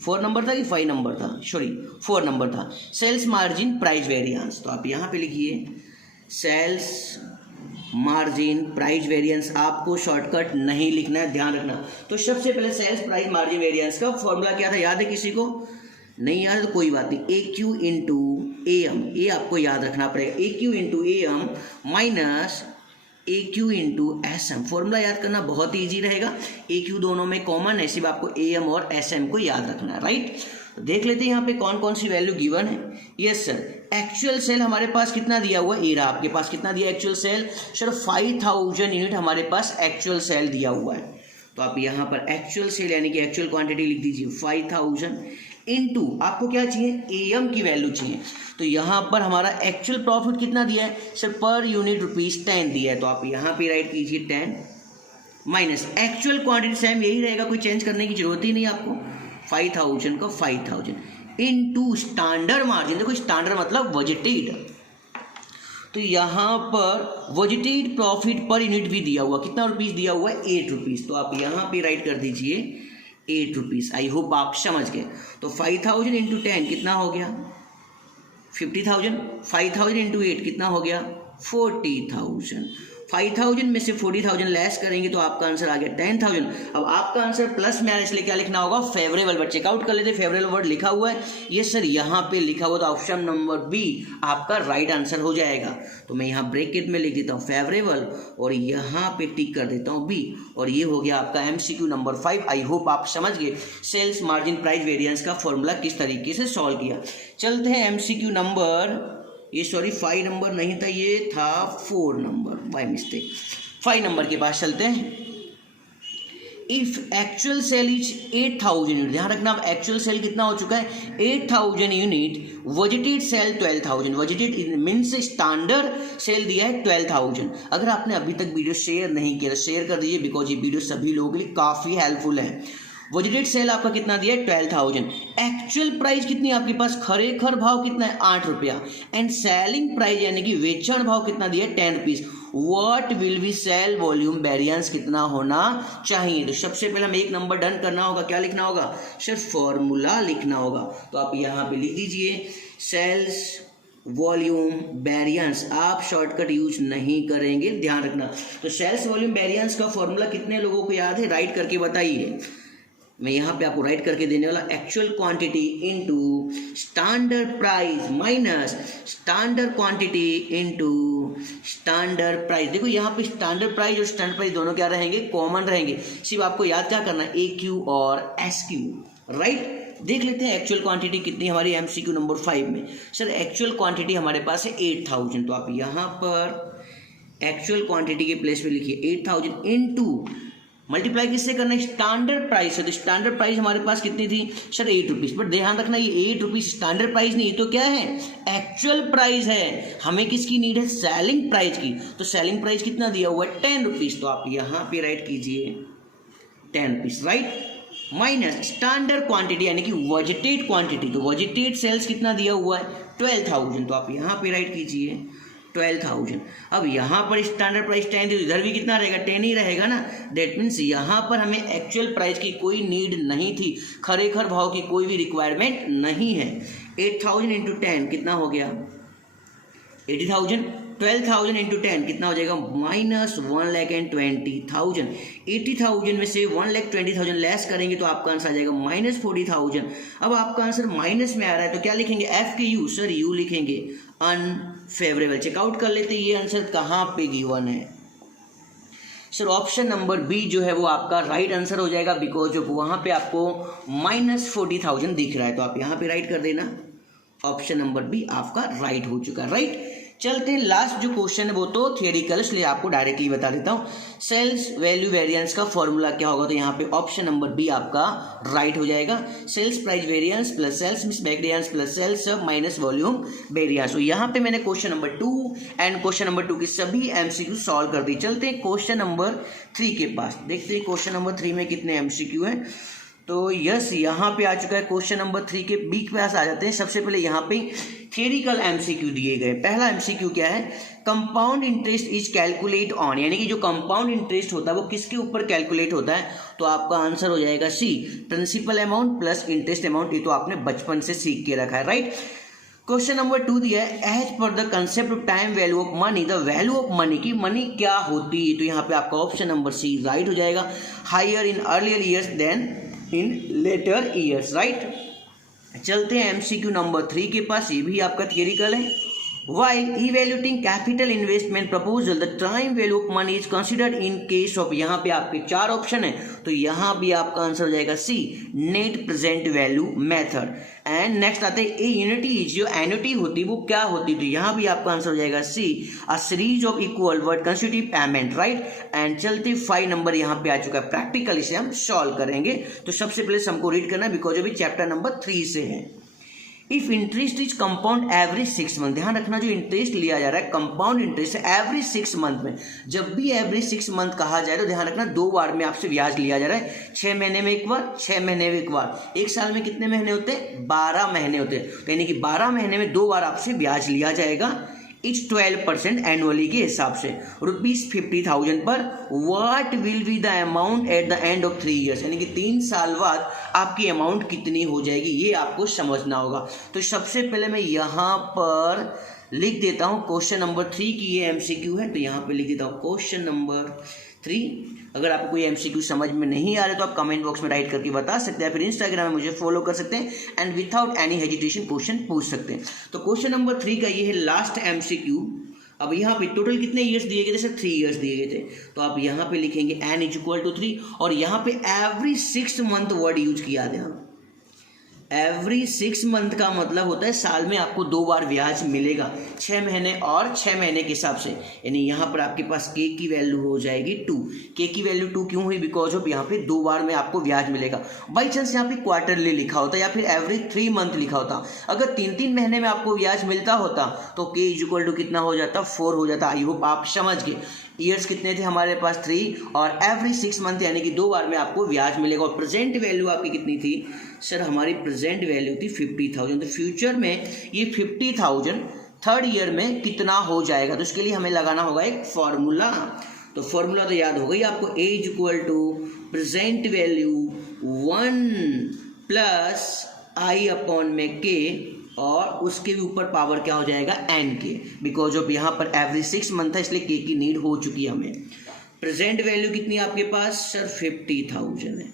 4 नंबर था कि 5 नंबर था? सॉरी 4 नंबर था। Sales margin price variance. तो आप यहाँ पे लिखिए सेल्स मार्जिन प्राइस वेरिएंस। आपको शॉर्टकट नहीं लिखना है, ध्यान रखना। तो सबसे पहले सेल्स प्राइस मार्जिन वेरिएंस का फॉर्मूला क्या था? याद है किसी को? नहीं याद तो कोई बात नहीं। AQ इंटू AM, ये आपको याद रखना पड़ेगा। AQ into AM minus AQ into SM। Formula याद करना बहुत ईजी रहेगा। AQ दोनों में कॉमन है, सिर्फ आपको AM और SM को याद रखना है, राइट। देख लेते हैं यहाँ पे कौन कौन सी वैल्यू गिवन है। यस सर, एक्चुअल सेल हमारे पास कितना दिया हुआ है? ये रहा आपके पास। कितना दिया एक्चुअल सेल? सर 5,000 यूनिट हमारे पास एक्चुअल सेल दिया हुआ है। तो आप यहाँ पर एक्चुअल सेल यानी कि एक्चुअल क्वांटिटी लिख दीजिए 5,000 इंटू आपको क्या चाहिए? AM की वैल्यू चाहिए। तो यहाँ पर हमारा एक्चुअल प्रॉफिट कितना दिया है सर? पर यूनिट ₹10 दिया है। तो आप यहाँ पे राइट कीजिए 10 माइनस एक्चुअल क्वांटिटी सेम यही रहेगा, कोई चेंज करने की जरूरत ही नहीं आपको। 5,000 का 5,000 इंटू स्टैंडर्ड मार्जिन। देखो स्टैंडर्ड मतलब बजटेड, तो यहाँ पर बजटेड प्रॉफिट पर यूनिट भी दिया हुआ। कितना रुपीस दिया हुआ है? 8 रुपीज़। तो आप यहाँ पे राइट कर दीजिए 8 रुपीज़। आई होप आप समझ गए। तो 5,000 इंटू 10 कितना हो गया? 50,000। 5,000 इंटू 8 कितना हो गया? 40,000। 5,000 में से 40,000 लेस करेंगे तो आपका आंसर आ गया 10,000। अब आपका आंसर प्लस में आ रहा है, इसलिए क्या लिखना होगा, फेवरेबल वर्ड। चेकआउट कर लेते, फेवरेबल वर्ड लिखा हुआ है, ये सर यहाँ पे लिखा हुआ, तो ऑप्शन नंबर बी आपका राइट आंसर हो जाएगा। तो मैं यहाँ ब्रैकेट में लिख देता हूँ फेवरेबल और यहाँ पे टिक कर देता हूँ बी, और ये हो गया आपका MCQ नंबर 5। आई होप आप समझ गए सेल्स मार्जिन प्राइस वेरिएंस का फॉर्मूला किस तरीके से सॉल्व किया। चलते हैं MCQ नंबर, ये सॉरी 5 नंबर नहीं था, ये था 4 नंबर बाय मिस्टेक। 5 नंबर के पास चलते हैं। If actual sale is 8,000 unit, ध्यान रखना अब एक्चुअल सेल कितना हो चुका है 8,000 unit, budgeted sale 12,000, budgeted means standard sale दिया है 12,000। अगर आपने अभी तक वीडियो शेयर नहीं किया तो शेयर कर दीजिए, बिकॉज ये वीडियो सभी लोगों के लिए काफ़ी हेल्पफुल है। बजटेड सेल आपका कितना दिया है 12,000, एक्चुअल प्राइस कितनी आपके पास, खरेखर भाव कितना है 8 रुपया, एंड सेलिंग प्राइस यानी कि वेचाण भाव कितना दिया है 10 rupees. What will be sale volume variance कितना होना चाहिए। तो सबसे पहले हमें एक नंबर डन करना होगा, क्या लिखना होगा, सिर्फ फॉर्मूला लिखना होगा। तो आप यहाँ पे लिख दीजिए सेल्स वॉल्यूम वेरिएंस, आप शॉर्टकट यूज नहीं करेंगे, ध्यान रखना। तो सेल्स वॉल्यूम वेरिएंस का फॉर्मूला कितने लोगों को याद है, राइट करके बताइए। मैं यहाँ पे आपको राइट करके देने वाला, actual quantity into standard price minus standard quantity into standard price. देखो यहाँ पे स्टैंडर्ड प्राइस और स्टैंडर्ड प्राइस दोनों क्या रहेंगे, कॉमन रहेंगे। सिर्फ आपको याद क्या करना है, AQ और SQ, राइट। देख लेते हैं एक्चुअल क्वांटिटी कितनी हमारी MCQ नंबर 5 में। सर एक्चुअल क्वांटिटी हमारे पास है 8,000, तो आप यहाँ पर एक्चुअल क्वांटिटी के प्लेस पे लिखिए 8,000 इनटू मल्टीप्लाई किससे करना है, स्टैंडर्ड प्राइस है। तो स्टैंडर्ड प्राइस हमारे पास कितनी थी सर 8 रुपीज़, बट ध्यान रखना ये 8 रुपीज़ स्टैंडर्ड प्राइस नहीं, तो क्या है एक्चुअल प्राइस है। हमें किसकी नीड है, सेलिंग प्राइस की। तो सेलिंग प्राइस कितना दिया हुआ है 10 रुपीज़, तो आप यहाँ पे राइट कीजिए 10 rupees, right, minus standard quantity यानी कि बजटेड क्वांटिटी। तो बजटेड सेल्स कितना दिया हुआ है 12,000, तो आप यहाँ पे राइट कीजिए 12,000। अब यहाँ पर स्टैंडर्ड प्राइस 10 थी, तो इधर भी कितना रहेगा 10 ही रहेगा ना। दैट मीन्स यहाँ पर हमें एक्चुअल प्राइस की कोई नीड नहीं थी, खरेखर भाव की कोई भी रिक्वायरमेंट नहीं है। 8,000 इंटू 10 कितना हो गया 80,000, 12,000 इंटू 10 कितना हो जाएगा माइनस 1,20,000। 80,000 में से 1,20,000 लेस करेंगे तो आपका आंसर आ जाएगा माइनस 40,000। अब आपका आंसर माइनस में आ रहा है तो क्या लिखेंगे, F के U, सर U लिखेंगे अनफेवरेबल। चेकआउट कर लेते ये आंसर कहाँ पे गिवन है। सर ऑप्शन नंबर बी जो है वो आपका राइट आंसर हो जाएगा, बिकॉज वहाँ पे आपको माइनस 40,000 दिख रहा है, तो आप यहाँ पे राइट कर देना। ऑप्शन नंबर बी आपका राइट हो चुका है, राइट। चलते हैं लास्ट जो क्वेश्चन है वो तो थियोरिकल, इसलिए आपको डायरेक्टली बता देता हूँ। सेल्स वैल्यू वेरिएंस का फॉर्मूला क्या होगा, तो यहाँ पे ऑप्शन नंबर बी आपका राइट हो जाएगा। Sales price variance plus sales mix variance plus sales minus volume variance. तो यहाँ पे मैंने question number 2 and question number 2 की सभी MCQ सॉल्व कर दी। चलते हैं क्वेश्चन नंबर 3 के पास, देखते हैं क्वेश्चन नंबर 3 में कितने MCQ हैं। तो यस यहाँ पे आ चुका है क्वेश्चन नंबर 3 के बी के पास आ जाते हैं। सबसे पहले यहाँ पे थियरिकल MCQ दिए गए। पहला MCQ क्या है, compound interest is calculate on, यानी कि जो कंपाउंड इंटरेस्ट होता है वो किसके ऊपर कैलकुलेट होता है, तो आपका आंसर हो जाएगा C, principal amount plus interest amount. ये तो आपने बचपन से सीख के रखा है, राइट। क्वेश्चन नंबर 2 दिया है, as per the concept of time value of money, the value of money की मनी क्या होती है, तो यहाँ पे आपका ऑप्शन नंबर सी राइट हो जाएगा, higher in earlier years than in later years, right. चलते हैं MCQ नंबर 3 के पास, ये भी आपका थियरिकल है। While evaluating capital investment proposal, the time value of money is considered in case of, यहाँ पे आपके 4 ऑप्शन है, तो यहाँ भी आपका आंसर हो जाएगा C, net present value method. And next आते हैं एन्युटी, जो एन्युटी होती वो क्या होती, तो यहाँ भी आपका आंसर हो जाएगा C, a series of equal word constitutive payment, right. And चलते 5 नंबर यहाँ पे आ चुका है, प्रैक्टिकल इसे हम सॉल्व करेंगे। तो सबसे पहले हमको रीड करना है, बिकॉज अभी चैप्टर नंबर 3 से है। If interest is compound every 6 month, ध्यान रखना जो इंटरेस्ट लिया जा रहा है कंपाउंड इंटरेस्ट है एवरी 6 मंथ में। जब भी एवरी 6 मंथ कहा जाए तो ध्यान रखना 2 बार में आपसे ब्याज लिया जा रहा है, 6 महीने में एक बार, 6 महीने में एक बार। एक साल में कितने महीने होते हैं, 12 महीने होते हैं, तो यानी कि 12 महीने में 2 बार आपसे ब्याज लिया जाएगा। इच 12% एनुअली के हिसाब से ₹50,000 पर। What will be the amount at the end of 3 years, यानी कि 3 साल बाद आपकी अमाउंट कितनी हो जाएगी, ये आपको समझना होगा। तो सबसे पहले मैं यहाँ पर लिख देता हूँ क्वेश्चन नंबर 3 की ये एमसीक्यू है, तो यहाँ पे लिख देता हूँ क्वेश्चन नंबर 3। अगर आपको कोई एमसीक्यू समझ में नहीं आ रहा तो आप कमेंट बॉक्स में राइट करके बता सकते हैं, फिर इंस्टाग्राम में मुझे फॉलो कर सकते हैं and without any hesitation question पूछ सकते हैं। तो क्वेश्चन नंबर 3 का ये है लास्ट एमसीक्यू। अब यहाँ पे टोटल कितने ईयर्स दिए गए थे सर? 3 ईयर्स दिए गए थे, तो आप यहाँ पे लिखेंगे n = 3 और यहाँ पे एवरी 6 मंथ वर्ड यूज किया ध्यान। एवरी 6 मंथ का मतलब होता है साल में आपको 2 बार ब्याज मिलेगा, 6 महीने और 6 महीने के हिसाब से। यानी यहाँ पर आपके पास k की वैल्यू हो जाएगी 2। k की वैल्यू 2 क्यों हुई? बिकॉज ऑफ यहाँ पे 2 बार में आपको ब्याज मिलेगा। बाई चांस यहाँ पे क्वार्टरली लिखा होता या फिर एवरी 3 मंथ लिखा होता, अगर 3-3 महीने में आपको ब्याज मिलता होता तो k = कितना हो जाता? 4 हो जाता। आई होप आप समझ गए। ईयर्स कितने थे हमारे पास? 3 और एवरी 6 मंथ यानी कि 2 बार में आपको ब्याज मिलेगा। और प्रेजेंट वैल्यू आपकी कितनी थी सर? हमारी प्रेजेंट वैल्यू थी 50,000। तो फ्यूचर में ये 50,000 3rd ईयर में कितना हो जाएगा, तो इसके लिए हमें लगाना होगा एक फॉर्मूला। तो फॉर्मूला तो याद हो गई आपको, A = प्रेजेंट वैल्यू 1 + I/k और उसके भी ऊपर पावर क्या हो जाएगा? n के। बिकॉज ऑफ यहाँ पर एवरी 6 मंथ है इसलिए k की नीड हो चुकी है हमें। प्रेजेंट वैल्यू कितनी है आपके पास सर? 50,000 है।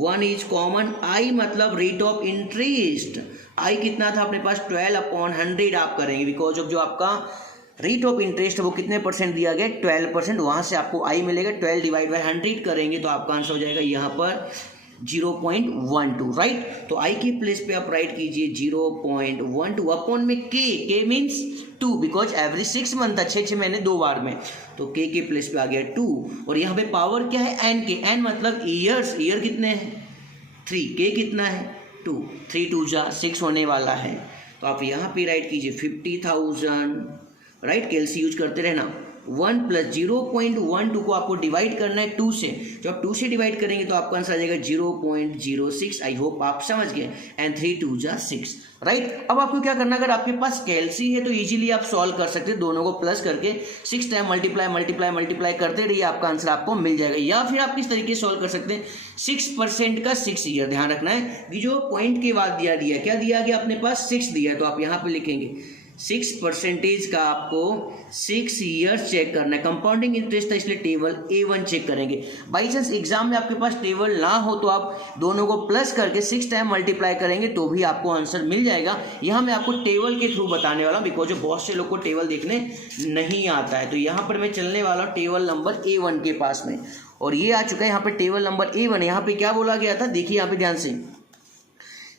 1 इज कॉमन, I मतलब रेट ऑफ इंटरेस्ट। I कितना था अपने पास? 12/100 आप करेंगे, बिकॉज ऑफ जो आपका रेट ऑफ इंटरेस्ट है वो कितने परसेंट दिया गया? 12%। वहाँ से आपको I मिलेगा, 12/100 करेंगे तो आपका आंसर हो जाएगा यहाँ पर 0.12, राइट। तो I के प्लेस पे आप राइट कीजिए 0.12 अपॉन में k means 2, because every 6 month था, 6 महीने 2 बार में, तो k के प्लेस पे आ गया 2 और यहाँ पे पावर क्या है? n के। n मतलब ईयर्स, ईयर कितने हैं? 3, k कितना है? 2, 3 2 6 होने वाला है। तो आप यहाँ पे राइट कीजिए 50,000, राइट। कैलसी यूज करते रहना। 1 + 0.12 को आपको डिवाइड करना है 2 से। जब आप 2 से डिवाइड करेंगे तो आपका आंसर आ जाएगा 0.06। आई होप आप समझ गए। And 3 2 6, right. अब आपको क्या करना, अगर आपके पास कैलसी है तो इजीली आप सॉल्व कर सकते हैं, दोनों को प्लस करके 6 टाइम मल्टीप्लाई करते रहिए, आपका आंसर आपको मिल जाएगा। या फिर आप किस तरीके से सॉल्व कर सकते हैं? 6% का 6 ईयर, ध्यान रखना है कि जो पॉइंट के बाद दिया गया, क्या दिया गया अपने पास? 6 दिया, तो आप यहाँ पे लिखेंगे 6% का आपको 6 ईयर्स चेक करना है। कंपाउंडिंग इंटरेस्ट था इसलिए टेबल A1 चेक करेंगे। बाई चांस एग्जाम में आपके पास टेबल ना हो तो आप दोनों को प्लस करके 6 टाइम मल्टीप्लाई करेंगे तो भी आपको आंसर मिल जाएगा। यहाँ मैं आपको टेबल के थ्रू बताने वाला हूँ, बिकॉज बहुत से लोग को टेबल देखने नहीं आता है। तो यहाँ पर मैं चलने वाला हूँ टेबल नंबर A1 के पास में, और ये आ चुका है यहाँ पे टेबल नंबर A1। यहाँ पे क्या बोला गया था, देखिए यहाँ पे ध्यान से,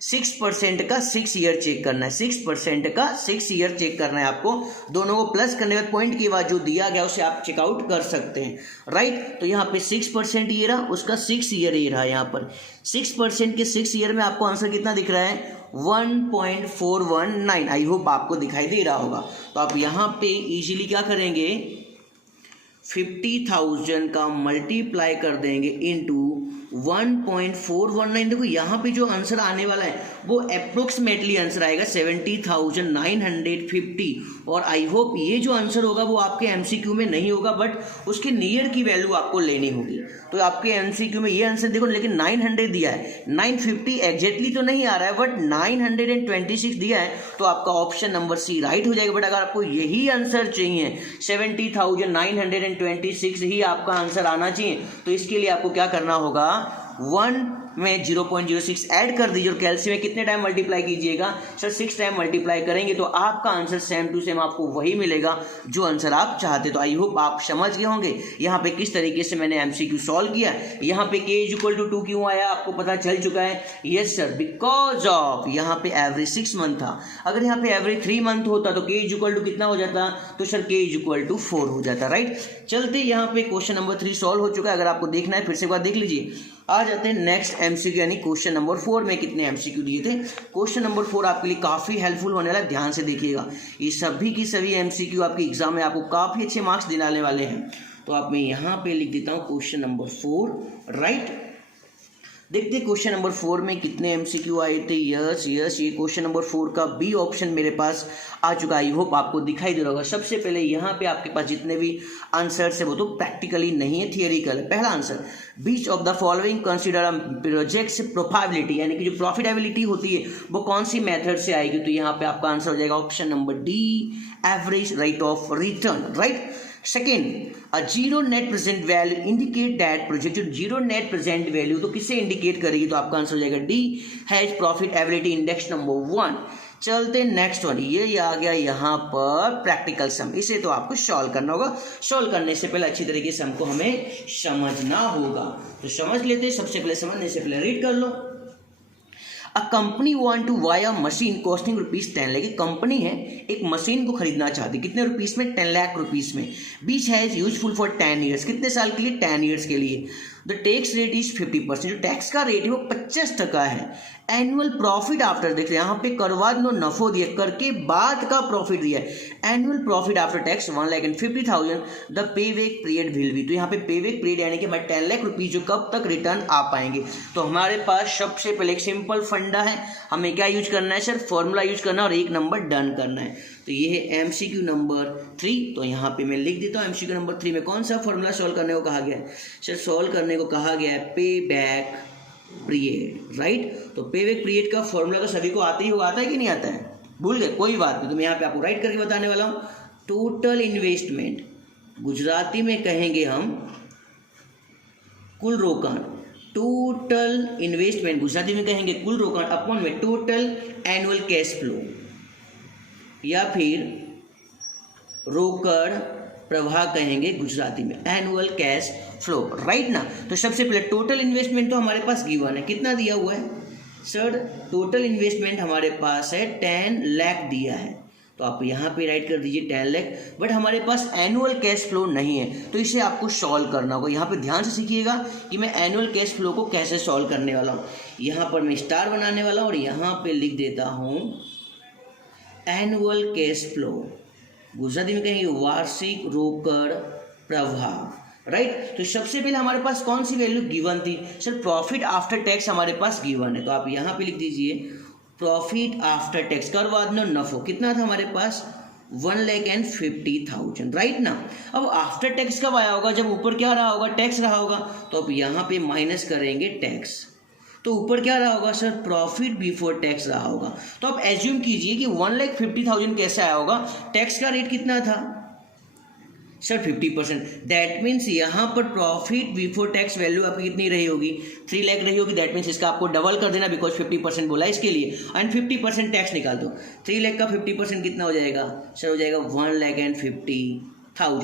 6% का 6 ईयर चेक करना है। 6% का 6 ईयर चेक करना है आपको। दोनों को प्लस करने के बाद पॉइंट के बाद जो दिया गया उसे आप चेकआउट कर सकते हैं, राइट। तो यहाँ पे 6% ये रहा, उसका 6 ईयर ये रहा। यहाँ पर 6% के 6 ईयर में आपको आंसर कितना दिख रहा है? 1.419। आई होप आपको दिखाई दे रहा होगा। तो आप यहाँ पे इजीली क्या करेंगे, 50,000 का मल्टीप्लाई कर देंगे इंटू 1.419। देखो यहाँ पे जो आंसर आने वाला है वो अप्रोक्सीमेटली आंसर आएगा 70,950। और आई होप ये जो आंसर होगा वो आपके एमसीक्यू में नहीं होगा, बट उसके नियर की वैल्यू आपको लेनी होगी। तो आपके एमसीक्यू में ये आंसर देखो, लेकिन 900 दिया है, 950 एग्जैक्टली तो नहीं आ रहा है, बट 926 दिया है, तो आपका ऑप्शन नंबर सी राइट हो जाएगा। बट अगर आपको यही आंसर चाहिए, 70,926 ही आपका आंसर आना चाहिए, तो इसके लिए आपको क्या करना होगा, 1 में 0.06 ऐड कर दीजिए और कैल्शियम में कितने टाइम मल्टीप्लाई कीजिएगा सर? 6 टाइम मल्टीप्लाई करेंगे तो आपका आंसर सेम टू सेम आपको वही मिलेगा जो आंसर आप चाहते। तो आई होप आप समझ गए होंगे यहाँ पे किस तरीके से मैंने एमसीक्यू सॉल्व किया। यहाँ पे k = 2 क्यों आया आपको पता चल चुका है। यस सर, बिकॉज ऑफ यहाँ पे एवरी 6 मंथ था। अगर यहाँ पे एवरी 3 मंथ होता तो k = कितना हो जाता? तो सर k = 4 हो जाता, राइट। चलते यहाँ पे क्वेश्चन नंबर 3 सॉल्व हो चुका है। अगर आपको देखना है फिर से एक बार देख लीजिए। आ जाते हैं नेक्स्ट एमसीक्यू यानी क्वेश्चन नंबर 4 में कितने एमसीक्यू दिए थे। क्वेश्चन नंबर 4 आपके लिए काफ़ी हेल्पफुल होने वाला है, ध्यान से देखिएगा। ये सभी की सभी एमसीक्यू आपके एग्जाम में आपको काफ़ी अच्छे मार्क्स दिलाने वाले हैं। तो आप मैं यहाँ पे लिख देता हूँ क्वेश्चन नंबर 4, राइट। देखते हैं क्वेश्चन नंबर 4 में कितने एमसीक्यू आए थे। यस, ये क्वेश्चन नंबर 4 का बी ऑप्शन मेरे पास आ चुका है। आई होप आपको दिखाई दे रहा होगा। सबसे पहले यहाँ पे आपके पास जितने भी आंसर्स है वो तो प्रैक्टिकली नहीं है, थियरिकल है। पहला answer, beach of the following consider projects profitability, यानी कि जो प्रॉफिटेबिलिटी होती है वो कौन सी मेथड से आएगी। तो यहाँ पे आपका आंसर हो जाएगा option number D, average rate of return, right. Second, a zero net present value indicate that project, जो जीरो नेट प्रेजेंट वैल्यू तो किससे इंडिकेट करेगी, तो आपका आंसर हो जाएगा D, has profitability index number 1। चलते नेक्स्ट वन, ये आ गया यहाँ पर प्रैक्टिकल सम। इसे तो आपको सॉल्व करना होगा। सॉल्व करने से पहले अच्छी तरीके से हमको हमें समझना होगा, तो समझ लेते हैं। सबसे पहले समझने से पहले रीड कर लो। A company want to buy a machine costing ₹10 lakh. एक कंपनी है, एक मशीन को खरीदना चाहती, कितने रुपीस में, 10 लाख रुपीस में। बीच हैज यूजफुल फॉर 10 ईयर्स, कितने साल के लिए, 10 ईयर्स के लिए। द टैक्स रेट इज 50%, जो टैक्स का रेट है वो 50% है। एनुअल प्रॉफिट आफ्टर, देखिए यहाँ पे करवा दो नफो दिया, करके बाद का प्रॉफिट दिया है। Annual profit after tax 1,50,000। The pay back period will be, तो यहाँ पे पे बैक पीरियड यानी कि हमारे 10 लाख रुपीज जो कब तक रिटर्न आ पाएंगे। तो हमारे पास सबसे पहले एक सिंपल फंडा है, हमें क्या यूज करना है सर, फॉर्मूला यूज करना है और एक नंबर डन करना है। तो ये है एमसीक्यू नंबर 3। तो यहाँ पे मैं लिख देता हूँ एमसीक्यू नंबर 3 में कौन सा फॉर्मूला सॉल्व करने को कहा गया है सर, सॉल्व करने को कहा गया है पे बैक पीरियड, राइट। तो पे बैक पीरियड का फॉर्मूला तो सभी को आता ही होगा, आता है कि नहीं आता है, भूल गए, कोई बात नहीं। तो मैं यहाँ पे आपको राइट करके बताने वाला हूँ। टोटल इन्वेस्टमेंट, गुजराती में कहेंगे हम कुल रोकाण, टोटल इन्वेस्टमेंट गुजराती में कहेंगे कुल रोकाण, अपॉन में टोटल एनुअल कैश फ्लो, या फिर रोकड़ प्रवाह कहेंगे गुजराती में, एनुअल कैश फ्लो, राइट ना। तो सबसे पहले टोटल इन्वेस्टमेंट तो हमारे पास गिवन है, कितना दिया हुआ है सर, टोटल इन्वेस्टमेंट हमारे पास है 10 लाख दिया है। तो आप यहाँ पे राइट कर दीजिए 10 लाख, बट हमारे पास एनुअल कैश फ्लो नहीं है, तो इसे आपको सॉल्व करना होगा। यहाँ पे ध्यान से सीखिएगा कि मैं एनुअल कैश फ्लो को कैसे सॉल्व करने वाला हूँ। यहाँ पर मैं स्टार बनाने वाला हूँ और यहाँ पे लिख देता हूँ एनुअल कैश फ्लो, गुजराती में कहेंगे वार्षिक रोकड़ प्रवाह, राइट। तो सबसे पहले हमारे पास कौन सी वैल्यू गिवन थी सर, प्रॉफिट आफ्टर टैक्स हमारे पास गिवन है। तो आप यहाँ पे लिख दीजिए प्रॉफिट आफ्टर टैक्स, कर बाद में नफो कितना था हमारे पास, 1,50,000, राइट ना। अब आफ्टर टैक्स कब आया होगा, जब ऊपर क्या रहा होगा, टैक्स रहा होगा। तो अब यहाँ पे माइनस करेंगे टैक्स, तो ऊपर क्या रहा होगा सर, प्रॉफिट बिफोर टैक्स रहा होगा। तो आप एज्यूम कीजिए कि 1,50,000 कैसे आया होगा, टैक्स का रेट कितना था सर, 50%। दैट मीन्स यहाँ पर प्रॉफिट बिफोर टैक्स वैल्यू आपकी कितनी रही होगी, 3 लाख रही होगी। दैट मीन्स इसका आपको डबल कर देना, बिकॉज 50% बोला है इसके लिए, एंड 50% टैक्स निकाल दो। 3 लाख का 50% कितना हो जाएगा सर, हो जाएगा 1,50,000।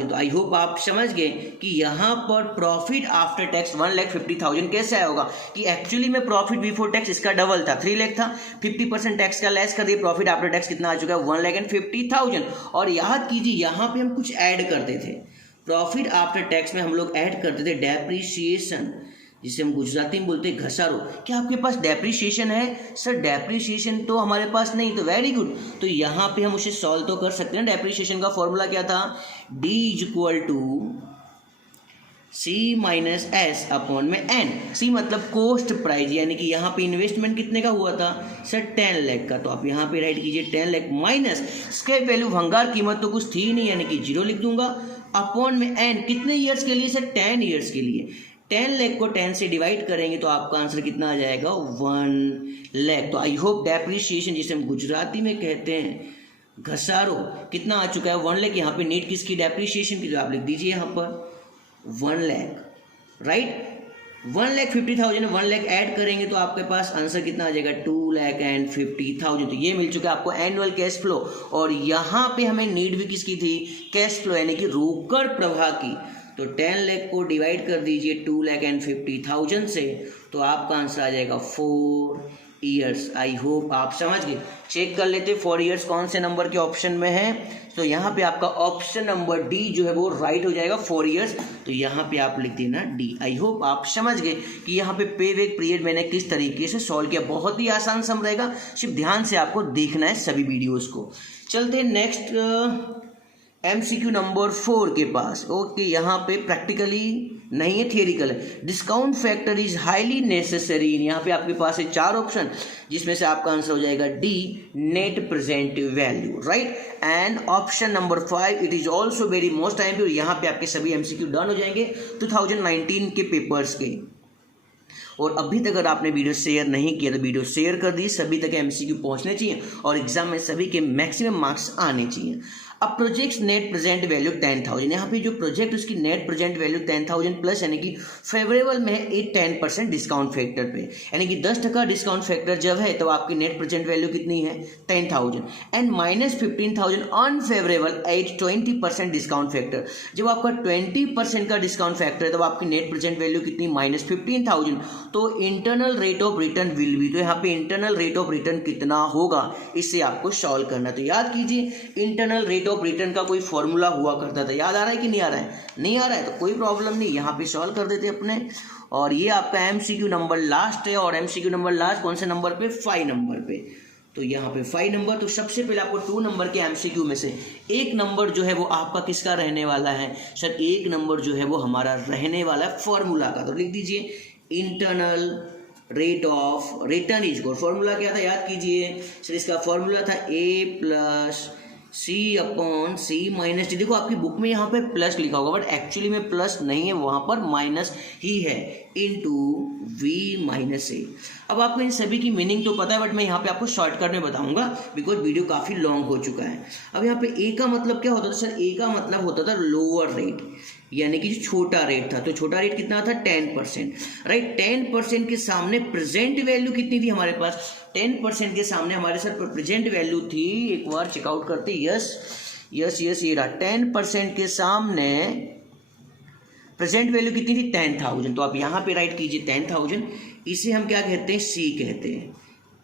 तो आई होप आप समझ गए कि यहाँ पर प्रॉफिट आफ्टर टैक्स 1,50,000 कैसे आया होगा, कि एक्चुअली में प्रॉफिट बिफोर टैक्स इसका डबल था, 3 लाख था, 50% टैक्स का लेस कर दिए, प्रॉफिट आफ्टर टैक्स कितना आ चुका है, 1,50,000। और याद कीजिए यहाँ पे हम कुछ ऐड करते थे, प्रॉफिट आफ्टर टैक्स में हम लोग ऐड करते थे डेप्रीशिएशन, जिसे हम गुजराती में बोलते हैं घसारो। क्या आपके पास डेप्रीशिएशन है सर, डेप्रीशिएशन तो हमारे पास नहीं, तो वेरी गुड। तो यहाँ पे हम उसे सॉल्व तो कर सकते हैं। डेप्रीशिएशन का फॉर्मूला क्या था, D = C-S अपॉन में N। C मतलब कॉस्ट प्राइस, यानी कि यहाँ पे इन्वेस्टमेंट कितने का हुआ था सर, 10 लाख का। तो आप यहाँ पे राइट कीजिए 10 लाख माइनस स्क्रैप वैल्यू, भंगार कीमत तो कुछ थी नहीं, यानी कि 0 लिख दूंगा, अपॉन में N, कितने ईयर्स के लिए सर, 10 ईयर्स के लिए। 10 लाख को 10 से डिवाइड करेंगे तो आपका आंसर कितना आ जाएगा, 1 लाख। तो आई होप डेप्रीशिएशन, जिसे हम गुजराती में कहते हैं घसारो, कितना आ चुका है, 1 लाख। यहाँ पे नीट किसकी, डेप्रीशिएशन की, तो आप लिख दीजिए यहाँ पर 1 लाख, राइट। 1,50,000 1 लाख ऐड करेंगे तो आपके पास आंसर कितना आ जाएगा, 2,50,000। तो ये मिल चुका है आपको एनुअल कैश फ्लो, और यहाँ पे हमें नीड भी किसकी थी, कैश फ्लो, यानी कि रोकड़ प्रवाह की। तो 10 लाख को डिवाइड कर दीजिए 2,50,000 से, तो आपका आंसर आ जाएगा 4 ईयर्स। आई होप आप समझ गए। चेक कर लेते 4 ईयर्स कौन से नंबर के ऑप्शन में है। तो यहाँ पे आपका ऑप्शन नंबर डी जो है वो राइट हो जाएगा, 4 ईयर्स। तो यहाँ पे आप लिख देना डी। आई होप आप समझ गए कि यहाँ पे पे बैक पीरियड मैंने किस तरीके से सॉल्व किया। बहुत ही आसान सम रहेगा, सिर्फ ध्यान से आपको देखना है सभी वीडियोज़ को। चलते हैं नेक्स्ट MCQ नंबर 4 के पास। ओके, यहाँ पे प्रैक्टिकली नहीं है, थियरिकल है। Discount factor is highly necessary. यहाँ पे आपके पास है 4 ऑप्शन, जिसमें से आपका आंसर हो जाएगा D, net present value, right. And option number 5, it is also very most time. यहाँ पे आपके सभी एमसीक्यू डन हो जाएंगे 2019 के पेपर्स के। और अभी तक अगर आपने वीडियो शेयर नहीं किया तो वीडियो शेयर कर दी, सभी तक एमसीक्यू पहुंचने चाहिए और एग्जाम में सभी के मैक्सिमम मार्क्स आने चाहिए। अब प्रोजेक्ट्स नेट प्रेजेंट वैल्यू 10,000, यहाँ पे जो प्रोजेक्ट उसकी नेट प्रेजेंट वैल्यू 10,000 प्लस यानी कि फेवरेबल में है 10% डिस्काउंट फैक्टर पे, यानी कि 10% डिस्काउंट फैक्टर जब है तो आपकी नेट प्रेजेंट वैल्यू कितनी है 10,000 and -15,000 unfavourable at 20% discount factor. जब आपका 20% का डिस्काउंट फैक्टर है तब आपकी नेट प्रेजेंट वैल्यू कितनी -15,000। तो internal rate of return will be, तो यहाँ पे इंटरनल रेट ऑफ रिटर्न कितना होगा इससे आपको सॉल्व करना। तो याद कीजिए इंटरनल रेट ऑफ रिटर्न का कोई फॉर्मूला हुआ करता था, याद आ रहा है कि नहीं आ रहा है? नहीं आ रहा है तो कोई प्रॉब्लम नहीं, यहाँ पे सॉल्व कर देते अपने। और ये आपका एमसीक्यू नंबर लास्ट है, और एमसीक्यू नंबर लास्ट कौन से नंबर पे? 5 नंबर पे। तो यहाँ पे 5 नंबर, तो सबसे पहले आपको 2 नंबर के एमसीक्यू में से 1 नंबर जो है वो आपका किसका रहने वाला है? सर 1 नंबर जो है वो हमारा रहने वाला है फॉर्मूला का। तो लिख दीजिए internal rate of return is equal, formula क्या था याद कीजिए सर, इसका फॉर्मूला था A + C upon C minus D. देखो आपकी बुक में यहाँ पे प्लस लिखा होगा बट एक्चुअली में प्लस नहीं है, वहाँ पर माइनस ही है, इनटू V - A। अब आपको इन सभी की मीनिंग तो पता है बट मैं यहाँ पे आपको शॉर्टकट में बताऊंगा बिकॉज वीडियो काफ़ी लॉन्ग हो चुका है। अब यहाँ पे A का मतलब क्या होता था सर? A का मतलब होता था लोअर रेट, यानी कि जो छोटा रेट था। तो छोटा रेट कितना था? 10%, राइट। 10% के सामने प्रेजेंट वैल्यू कितनी थी हमारे पास? 10% के सामने हमारे साथ प्रेजेंट वैल्यू थी, एक बार चेकआउट करते, यस यस यस, ये रहा 10% के सामने प्रेजेंट वैल्यू कितनी थी? 10,000। तो आप यहाँ पे राइट कीजिए 10,000। इसे हम क्या कहते हैं? सी कहते हैं।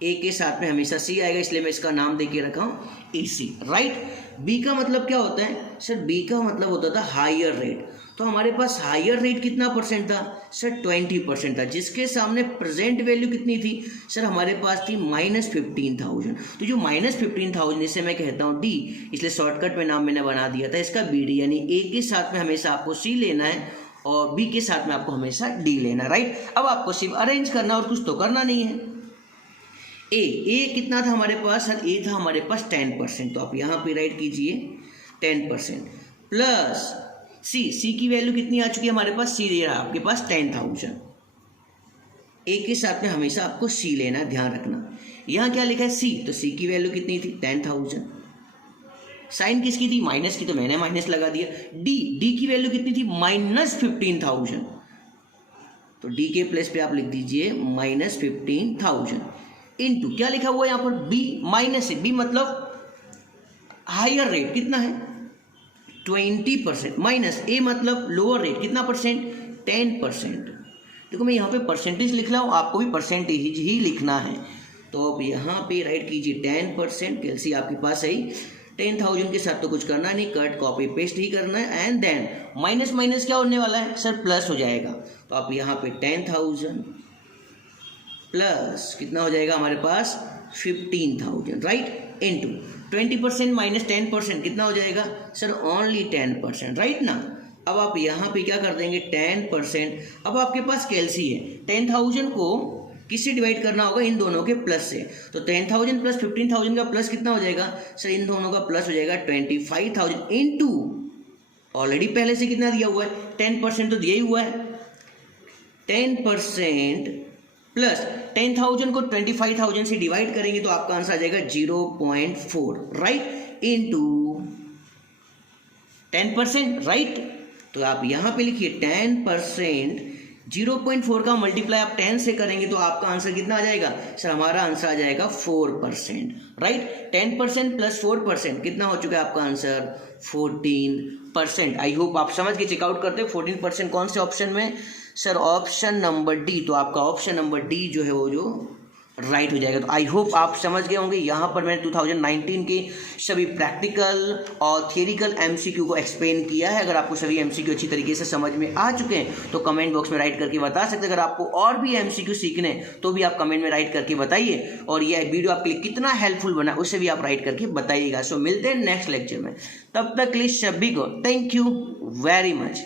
ए के साथ में हमेशा सी आएगा, इसलिए मैं इसका नाम देके रखा हूँ AC, राइट। बी का मतलब क्या होता है सर? बी का मतलब होता था हायर रेट। तो हमारे पास हायर रेट कितना परसेंट था सर? 20% था, जिसके सामने प्रेजेंट वैल्यू कितनी थी सर? हमारे पास थी -15,000। तो जो -15,000 इसे मैं कहता हूँ डी, इसलिए शॉर्टकट में नाम मैंने बना दिया था इसका BD, यानी ए के साथ में हमेशा आपको सी लेना है और बी के साथ में आपको हमेशा डी लेना है, राइट। अब आपको सिर्फ अरेंज करना और कुछ तो करना नहीं है। ए कितना था हमारे पास सर? ए था हमारे पास 10%, तो आप यहाँ पे राइट कीजिए 10% प्लस सी की वैल्यू कितनी आ चुकी है हमारे पास? सी दे रहा है आपके पास 10,000। ए के साथ में हमेशा आपको सी लेना है, ध्यान रखना। यहाँ क्या लिखा है? सी, तो सी की वैल्यू कितनी थी? 10,000। साइन किसकी थी? माइनस की, तो मैंने माइनस लगा दिया। डी की वैल्यू कितनी थी? -15,000। तो डी के प्लेस पे आप लिख दीजिए -15,000 इनटू क्या लिखा हुआ है यहाँ पर? बी माइनस है, बी मतलब हायर रेट कितना है? 20%, माइनस ए मतलब लोअर रेट कितना परसेंट? 10%। देखो मैं यहाँ पे परसेंटेज लिख रहा हूँ, आपको भी परसेंटेज ही लिखना है। तो अब यहाँ पे राइट कीजिए 10%, कैलसी आपके पास है 10,000 के साथ तो कुछ करना नहीं, कट कॉपी पेस्ट ही करना है। एंड देन माइनस माइनस क्या होने वाला है सर? प्लस हो जाएगा। तो आप यहाँ पे 10,000 प्लस कितना हो जाएगा हमारे पास? 15,000, राइट, इनटू 20% - 10% कितना हो जाएगा सर? ओनली 10%, राइट ना। अब आप यहाँ पे क्या कर देंगे? 10%। अब आपके पास कैलसी है, 10,000 को किससे डिवाइड करना होगा? इन दोनों के प्लस से। तो 10,000 प्लस 15,000 का प्लस कितना हो जाएगा सर? इन दोनों का प्लस हो जाएगा 25,000 इनटू ऑलरेडी पहले से कितना दिया हुआ है? 10% तो दिया ही हुआ है। 10% प्लस 10,000 को 25,000 से डिवाइड करेंगे तो आपका आंसर आ जाएगा 0.4, राइट, इनटू 10%, राइट। तो आप यहाँ पे लिखिए 10%, 0.4 का मल्टीप्लाई आप 10 से करेंगे तो आपका आंसर कितना आ जाएगा सर? हमारा आंसर आ जाएगा 4%, राइट। 10% प्लस 4% कितना हो चुका है आपका आंसर? 14%। आई होप आप समझ के चेकआउट करते हैं। 14% कौन से ऑप्शन में सर? Option number D. तो आपका ऑप्शन नंबर डी जो है वो जो राइट हो जाएगा। तो आई होप आप समझ गए होंगे। यहाँ पर मैंने 2019 के सभी प्रैक्टिकल और थियरिकल एमसीक्यू को एक्सप्लेन किया है। अगर आपको सभी एमसीक्यू अच्छी तरीके से समझ में आ चुके हैं तो कमेंट बॉक्स में राइट करके बता सकते हैं। अगर आपको और भी एमसीक्यू सीखने तो भी आप कमेंट में राइट करके बताइए, और यह वीडियो आपके लिए कितना हेल्पफुल बना उसे भी आप राइट करके बताइएगा। सो मिलते हैं नेक्स्ट लेक्चर में, तब तक के लिए सभी को थैंक यू वेरी मच।